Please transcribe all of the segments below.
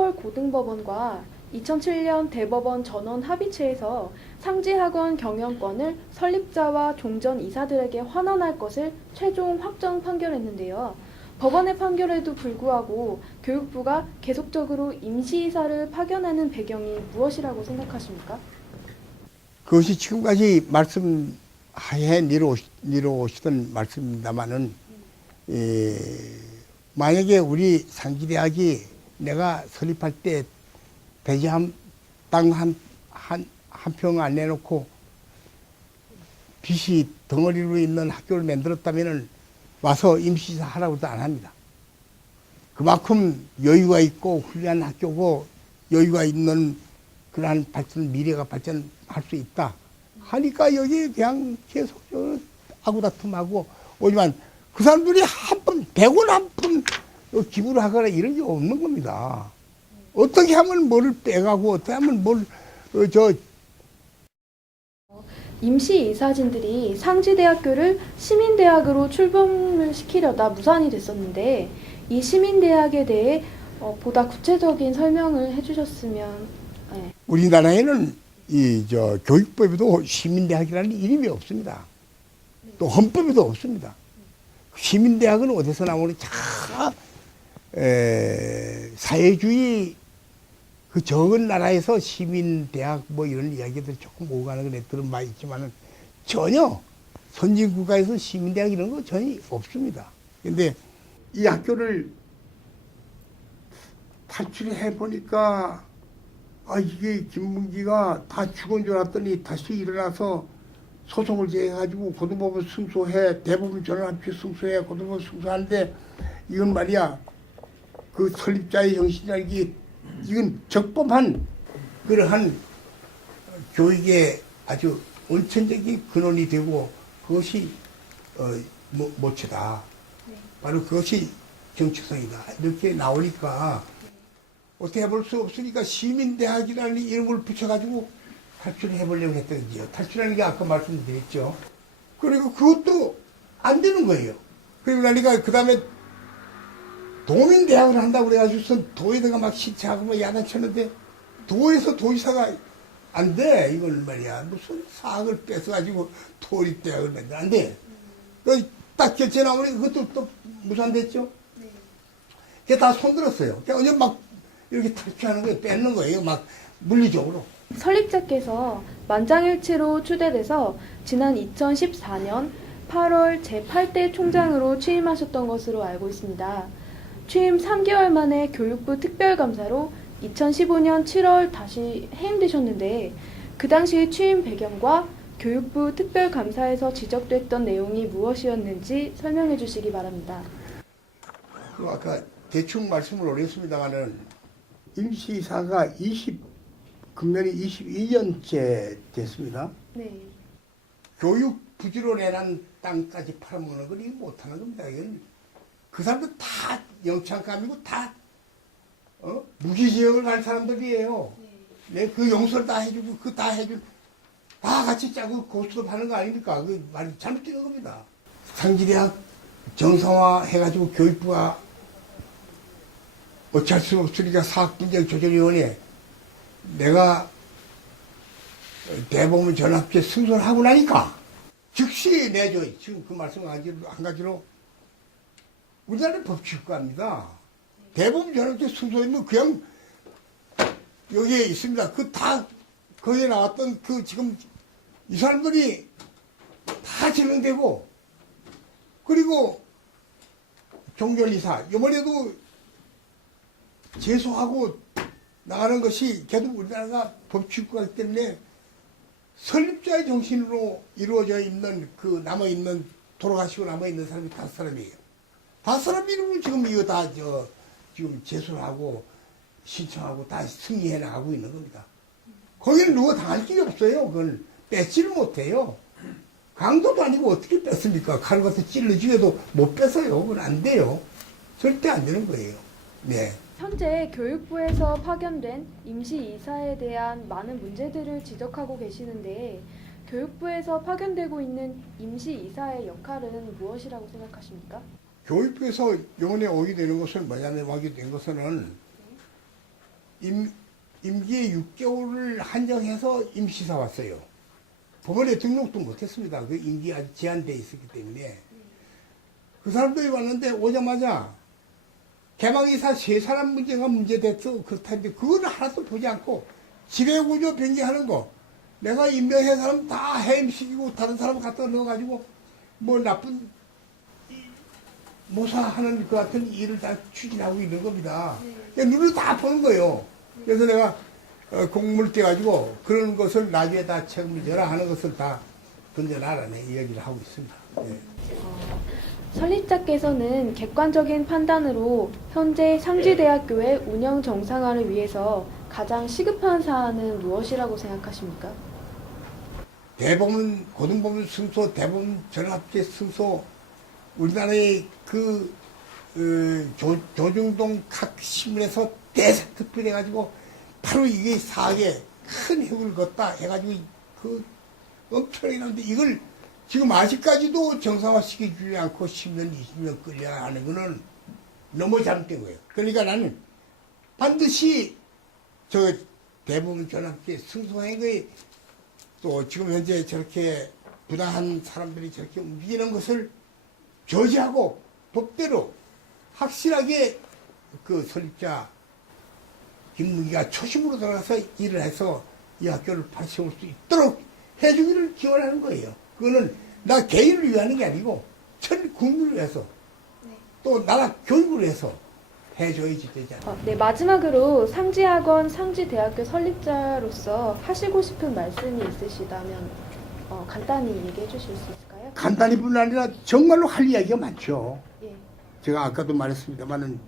서울고등법원과 2007년 대법원 전원 합의체에서 상지학원 경영권을 설립자와 종전 이사들에게 환원할 것을 최종 확정 판결했는데요. 법원의 판결에도 불구하고 교육부가 계속적으로 임시이사를 파견하는 배경이 무엇이라고 생각하십니까? 그것이 지금까지 말씀해 내려오시던 말씀입니다마는, 만약에 우리 상지대학이 내가 설립할 때 대지함 땅 한 평 안 내놓고 빚이 덩어리로 있는 학교를 만들었다면은 와서 임시이사 하라고도 안 합니다. 그만큼 여유가 있고 훌륭한 학교고 여유가 있는 그러한 미래가 발전할 수 있다 하니까 여기 그냥 계속 아구다툼하고 오지만 그 사람들이 한 푼, 100원 한 푼 기부를 하거나 이런 게 없는 겁니다. 어떻게 하면 뭐를 빼가고 어떻게 하면 임시이사진들이 상지대학교를 시민대학으로 출범을 시키려다 무산이 됐었는데 이 시민대학에 대해 보다 구체적인 설명을 해주셨으면. 네. 우리나라에는 교육법에도 시민대학이라는 이름이 없습니다. 또 헌법에도 없습니다. 시민대학은 어디서 나오는 사회주의 그 적은 나라에서 시민대학 뭐 이런 이야기들 조금 오가는 걸 들은 바 있지만은 전혀 선진국가에서 시민대학 이런 거 전혀 없습니다. 근데 이 학교를 탈출해 보니까 이게 김문기가 다 죽은 줄 알았더니 다시 일어나서 소송을 제기해가지고 고등법원 승소해, 대법원 전원합치 승소해, 고등법원 승소하는데 이건 말이야 그 설립자의 정신이라는 이건 적법한 그러한 교육의 아주 원천적인 근원이 되고 그것이 모체다. 네. 바로 그것이 정체성이다. 이렇게 나오니까 어떻게 해볼 수 없으니까 시민대학이라는 이름을 붙여가지고 탈출해보려고 했던 거죠. 탈출하는 게 아까 말씀드렸죠. 그리고 그것도 안 되는 거예요. 그리고 나니까 그 다음에 도민대학을 한다고 그래가지고선 도에다가 막 신청하고 뭐 야단쳤는데 도에서 도의사가 안 돼. 이걸 말이야. 무슨 사학을 뺏어가지고 도립대학을 만들어. 안 돼. 딱 결제 나오니까 그것도 또 무산됐죠. 네. 그게 다 손들었어요. 그냥 막 이렇게 탈취하는 거예요. 뺏는 거예요. 막 물리적으로. 설립자께서 만장일치로 추대돼서 지난 2014년 8월 제8대 총장으로 취임하셨던 것으로 알고 있습니다. 취임 3개월 만에 교육부 특별감사로 2015년 7월 다시 해임되셨는데 그 당시 취임 배경과 교육부 특별감사에서 지적됐던 내용이 무엇이었는지 설명해 주시기 바랍니다. 아까 대충 말씀을 올렸습니다마는 임시이사가 금년이 22년째 됐습니다. 네. 교육 부지로 내란 땅까지 팔아먹는 건 이거 못하는 겁니다. 이건 그 사람들 다 영창감이고 다 무기지역을 갈 사람들이에요. 네. 그 용서를 다 해주고 그 다 해준 다 같이 짜고 고스톱 하는 거 아닙니까? 그 말이 잘못 뛰는 겁니다. 상지대학 정상화 해가지고 교육부가 어찌할 수 없으니까 사학분쟁조정위원회 내가 대법원 전합체 승소를 하고 나니까 즉시 내줘. 지금 그 말씀 한 가지로 우리나라는 법치국가입니다. 대법원 전합체 승소하면 그냥 여기에 있습니다. 거기에 나왔던 지금 이 사람들이 다 지명되고 그리고 종결이사 이번에도 제소하고 나가는 것이 걔도 우리나라가 법치국가이기 때문에 설립자의 정신으로 이루어져 있는 돌아가시고 남아있는 사람이 5사람이에요. 5사람 이름을 지금 이거 다 지금 제소를 하고 신청하고 다 승리해 나가고 있는 겁니다. 거기는 누가 당할 길이 없어요. 그걸 뺏지를 못해요. 강도도 아니고 어떻게 뺐습니까? 칼 가서 찔러 죽여도 못 뺏어요. 그건 안 돼요. 절대 안 되는 거예요. 네. 현재 교육부에서 파견된 임시이사에 대한 많은 문제들을 지적하고 계시는데 교육부에서 파견되고 있는 임시이사의 역할은 무엇이라고 생각하십니까? 교육부에서 이번에 오게 되는 것은 뭐냐면 오게 된 것은 임기에 6개월을 한정해서 임시사 왔어요. 법원에 등록도 못했습니다. 그 임기가 아직 제한되어 있었기 때문에. 그 사람들이 왔는데 오자마자 개방이사 3사람 문제가 문제됐어. 그렇다는데 그거는 하나도 보지 않고 지배구조 변경하는 거. 내가 임명한 사람 다 해임시키고 다른 사람 갖다 넣어가지고 뭐 나쁜 모사하는 그 같은 일을 다 추진하고 있는 겁니다. 눈으로 다 보는 거예요. 그래서 내가 공문을 떼가지고 그런 것을 나중에 다 책임을 져라 하는 것을 다 던져놔라네 이 얘기를 하고 있습니다. 예. 설립자께서는 객관적인 판단으로 현재 상지대학교의 운영 정상화를 위해서 가장 시급한 사안은 무엇이라고 생각하십니까? 대법원, 고등법원 승소, 대법원 전합제 승소, 우리나라의 조중동 각 신문에서 대사특필해가지고 바로 이게 사학에 큰 획을 걷다 해가지고 엄청나게 이걸 지금 아직까지도 정상화시켜주지 않고 10년, 20년 끌려야 하는 거는 너무 잘못된 거예요. 그러니까 나는 반드시 저 대법원 전합제 승소한 거에 또 지금 현재 저렇게 부당한 사람들이 저렇게 움직이는 것을 저지하고 법대로 확실하게 그 설립자 김무기가 초심으로 돌아가서 일을 해서 이 학교를 다시 세울 수 있도록 해주기를 기원하는 거예요. 그거는 나 개인을 위하는 게 아니고 전 국민을 위해서 또 나라 교육을 위해서 해줘야지 되지 않나. 네, 마지막으로 상지학원, 상지대학교 설립자로서 하시고 싶은 말씀이 있으시다면 간단히 얘기해 주실 수 있을까요? 간단히뿐 아니라 정말로 할 이야기가 많죠. 예. 제가 아까도 말했습니다만은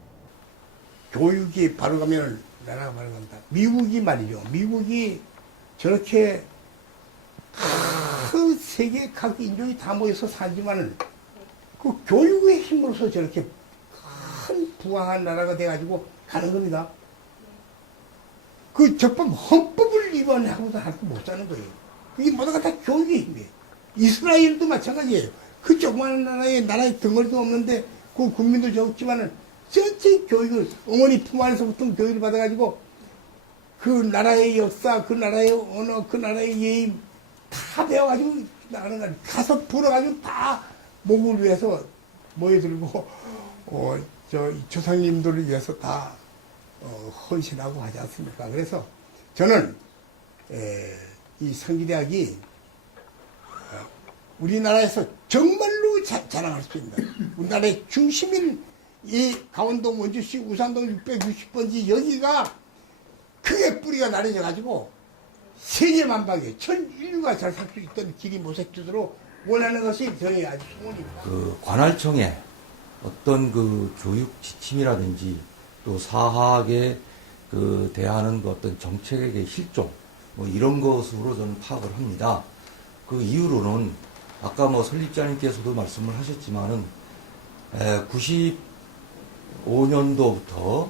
교육이 바로 가면 나라가 바로 간다. 미국이 말이죠. 미국이 저렇게 큰 세계 각 인종이 다 모여서 살지만은 그 교육의 힘으로서 저렇게 큰 부강한 나라가 돼가지고 가는 겁니다. 그 적법 헌법을 위반하고도 할거 못 사는 거예요. 그게 모두가 다 교육의 힘이에요. 이스라엘도 마찬가지예요. 그 조그마한 나라에 덩어리도 없는데 그 국민도 적지만은 전체 교육을 어머니 품 안에서부터 교육을 받아가지고 그 나라의 역사, 그 나라의 언어, 그 나라의 예임 다 배워가지고 나가는 거야. 가서 불어가지고 다 목을 위해서 모여들고 저 조상님들을 위해서 다 헌신하고 하지 않습니까? 그래서 저는 이 상지대학이 우리나라에서 정말로 자랑할 수 있는 우리나라의 중심인 이 강원도 원주시 우산동 660번지 여기가 크게 뿌리가 나눠져 가지고 세계 만방에 전 인류가 잘 살 수 있던 길이 모색주도록 원하는 것이 저희 아주 소원입니다. 그 관할청의 어떤 그 교육 지침이라든지 또 사학에 그 대하는 그 어떤 정책의 실종 뭐 이런 것으로 저는 파악을 합니다. 그 이유로는 아까 뭐 설립자님께서도 말씀을 하셨지만은 95년도부터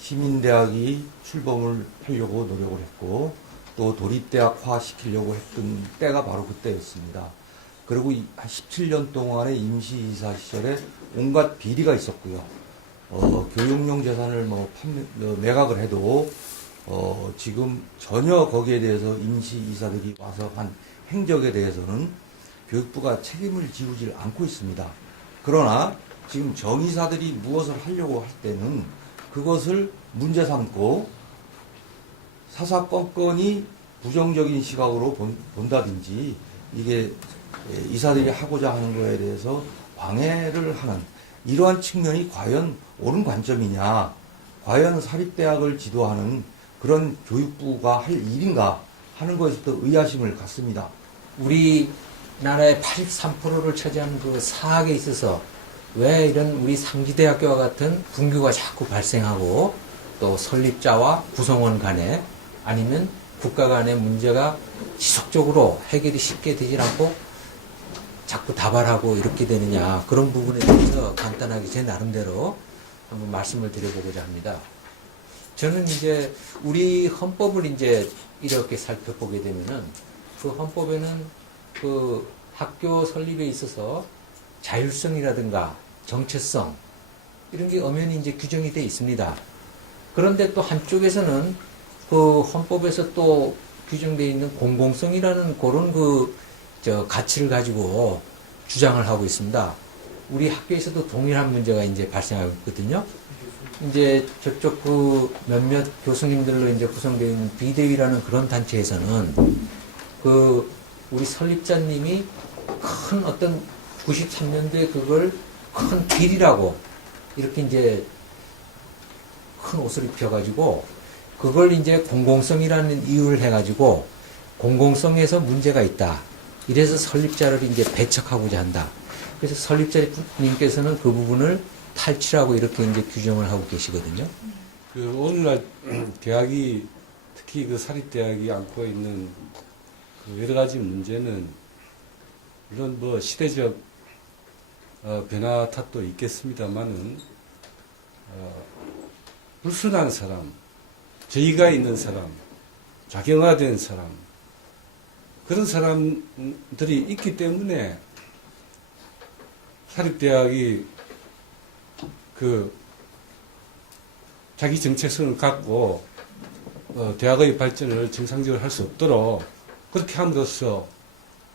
시민대학이 출범을 하려고 노력을 했고 또 도립대학화 시키려고 했던 때가 바로 그때였습니다. 그리고 한 17년 동안의 임시이사 시절에 온갖 비리가 있었고요. 교육용 재산을 매각을 해도 지금 전혀 거기에 대해서 임시이사들이 와서 한 행적에 대해서는 교육부가 책임을 지우질 않고 있습니다. 그러나 지금 정이사들이 무엇을 하려고 할 때는 그것을 문제 삼고 사사건건이 부정적인 시각으로 본다든지 이게 이사들이 하고자 하는 거에 대해서 방해를 하는 이러한 측면이 과연 옳은 관점이냐, 과연 사립대학을 지도하는 그런 교육부가 할 일인가 하는 것에서도 의아심을 갖습니다. 우리나라의 83%를 차지하는 그 사학에 있어서 왜 이런 우리 상지대학교와 같은 분규가 자꾸 발생하고 또 설립자와 구성원 간에 아니면 국가 간의 문제가 지속적으로 해결이 쉽게 되질 않고 자꾸 다발하고 이렇게 되느냐, 그런 부분에 대해서 간단하게 제 나름대로 한번 말씀을 드려보고자 합니다. 저는 이제 우리 헌법을 이제 이렇게 살펴보게 되면은 그 헌법에는 그 학교 설립에 있어서 자율성이라든가 정체성 이런 게 엄연히 이제 규정이 되어 있습니다. 그런데 또 한쪽에서는 그 헌법에서 또 규정되어 있는 공공성이라는 그런 가치를 가지고 주장을 하고 있습니다. 우리 학교에서도 동일한 문제가 이제 발생하고 있거든요. 이제 저쪽 그 몇몇 교수님들로 이제 구성되어 있는 비대위라는 그런 단체에서는 그 우리 설립자님이 큰 어떤 93년도에 그걸 큰 길이라고 이렇게 이제 큰 옷을 입혀가지고 그걸 이제 공공성이라는 이유를 해가지고 공공성에서 문제가 있다. 이래서 설립자를 이제 배척하고자 한다. 그래서 설립자님께서는 그 부분을 탈취라고 이렇게 이제 규정을 하고 계시거든요. 그 오늘날 대학이 특히 그 사립대학이 안고 있는 그 여러 가지 문제는 이런 뭐 시대적 변화 탓도 있겠습니다만은 불순한 사람, 저희가 있는 사람, 좌경화된 사람 그런 사람들이 있기 때문에 사립대학이 그 자기 정체성을 갖고 대학의 발전을 정상적으로 할 수 없도록 그렇게 함으로써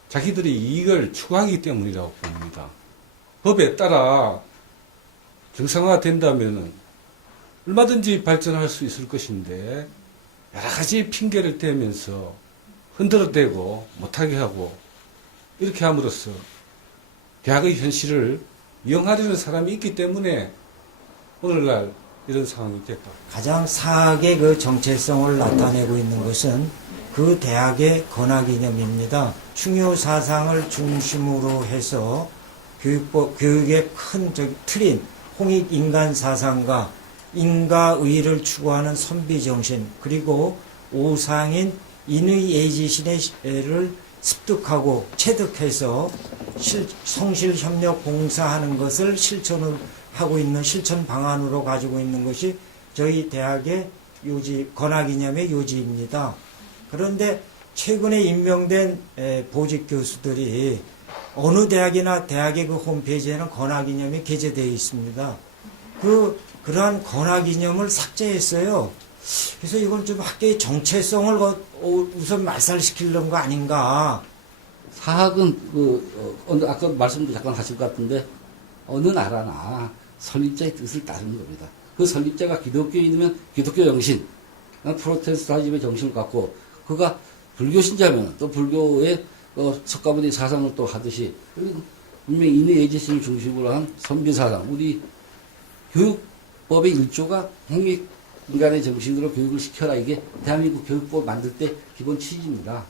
자기들이 이익을 추구하기 때문이라고 봅니다. 법에 따라 정상화된다면 얼마든지 발전할 수 있을 것인데 여러 가지 핑계를 대면서 흔들어대고 못하게 하고 이렇게 함으로써 대학의 현실을 이용하려는 사람이 있기 때문에 오늘날 이런 상황이 됐다. 가장 사학의 그 정체성을 나타내고 있는 것은 그 대학의 건학이념입니다. 충효 사상을 중심으로 해서 교육의 큰 틀인 홍익 인간 사상과 인가의를 추구하는 선비정신 그리고 오상인 인의예지신을 습득하고 체득해서 성실협력 봉사하는 것을 실천을 하고 있는 실천 방안으로 가지고 있는 것이 저희 대학의 요지, 건학이념의 요지입니다. 그런데 최근에 임명된 보직 교수들이 어느 대학이나 대학의 그 홈페이지에는 건학이념이 게재되어 있습니다. 그러한 건학이념을 삭제했어요. 그래서 이건 좀 학교의 정체성을 우선 말살시키려는 거 아닌가. 사학은 아까 말씀도 잠깐 하실 것 같은데 어느 나라나 설립자의 뜻을 따르는 겁니다. 그 설립자가 기독교인이면 기독교 정신, 프로테스탄즘의 정신을 갖고 그가 불교 신자면 또 불교의 석가모니 사상을 또 하듯이 분명히 인의예지신을 중심으로 한 선비 사상, 우리 교육법의 1조가 홍익 인간의 정신으로 교육을 시켜라. 이게 대한민국 교육법 만들 때 기본 취지입니다.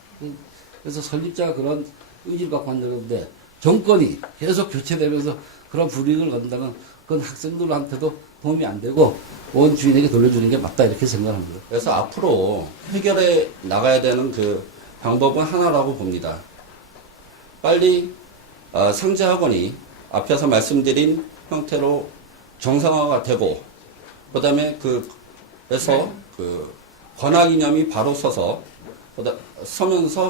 그래서 설립자가 그런 의지를 갖고 만드는데 정권이 계속 교체되면서 그런 불이익을 건다면 그건 학생들한테도 도움이 안 되고 원주인에게 돌려주는 게 맞다 이렇게 생각합니다. 그래서 앞으로 해결해 나가야 되는 그 방법은 하나라고 봅니다. 빨리 상지학원이 앞에서 말씀드린 형태로 정상화가 되고 그다음에 그래서 그 권학 이념이 바로 서면서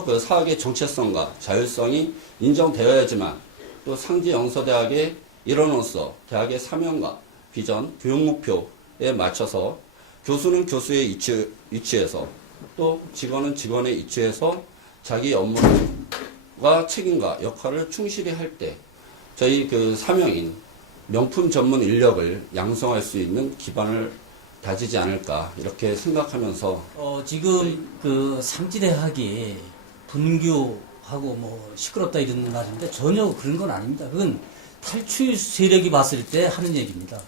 그 사학의 정체성과 자율성이 인정되어야지만 또 상지 영서대학의 일원으로서 대학의 사명과 비전, 교육 목표에 맞춰서 교수는 교수의 위치에서 또 직원은 직원의 위치에서 자기 업무와 책임과 역할을 충실히 할 때 저희 그 사명인 명품 전문 인력을 양성할 수 있는 기반을 다지지 않을까 이렇게 생각하면서 지금 그 상지대학이 분교하고 뭐 시끄럽다 이런 말인데 전혀 그런 건 아닙니다. 그건 탈취 세력이 봤을 때 하는 얘기입니다.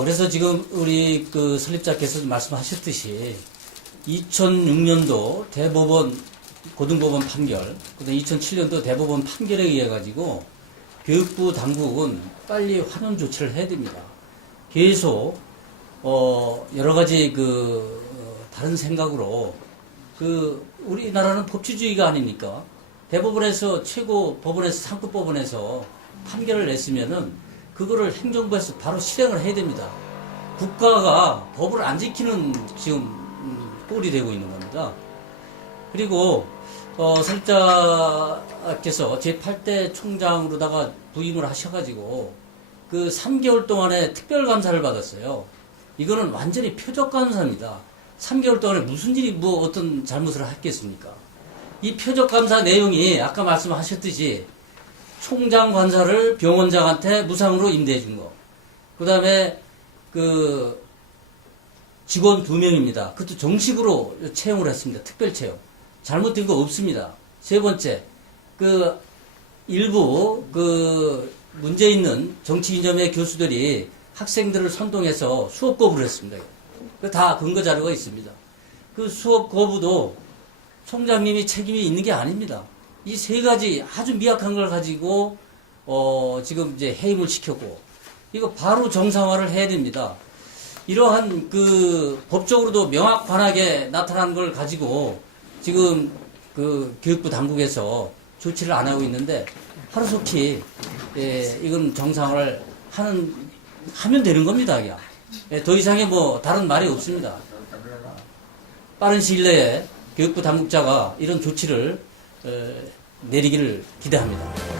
그래서 지금 우리 그 설립자께서 말씀하셨듯이 2006년도 대법원 고등법원 판결, 그다음 2007년도 대법원 판결에 의해 가지고 교육부 당국은 빨리 환원 조치를 해야 됩니다. 계속 여러 가지 다른 생각으로 우리나라는 법치주의가 아니니까 대법원에서 최고 법원에서 상급 법원에서 판결을 냈으면은 그거를 행정부에서 바로 실행을 해야 됩니다. 국가가 법을 안 지키는 지금 꼴이 되고 있는 겁니다. 그리고 설자께서 제8대 총장으로다가 부임을 하셔가지고 그 3개월 동안에 특별감사를 받았어요. 이거는 완전히 표적 감사입니다. 3개월 동안에 무슨 일이 뭐 어떤 잘못을 했겠습니까? 이 표적 감사 내용이 아까 말씀하셨듯이 총장 관사를 병원장한테 무상으로 임대해 준 거. 그 다음에 그 직원 2명입니다. 그것도 정식으로 채용을 했습니다. 특별 채용. 잘못된 거 없습니다. 세 번째, 그 일부 그 문제 있는 정치 이념의 교수들이 학생들을 선동해서 수업 거부를 했습니다. 그 다 근거 자료가 있습니다. 그 수업 거부도 총장님이 책임이 있는 게 아닙니다. 이 세 가지 아주 미약한 걸 가지고 지금 이제 해임을 시켰고 이거 바로 정상화를 해야 됩니다. 이러한 그 법적으로도 명확하게 나타난 걸 가지고 지금 그 교육부 당국에서 조치를 안 하고 있는데 하루속히 이건 정상화를 하면 되는 겁니다. 그냥. 더 이상의 뭐 다른 말이 없습니다. 빠른 시일 내에 교육부 당국자가 이런 조치를 내리기를 기대합니다.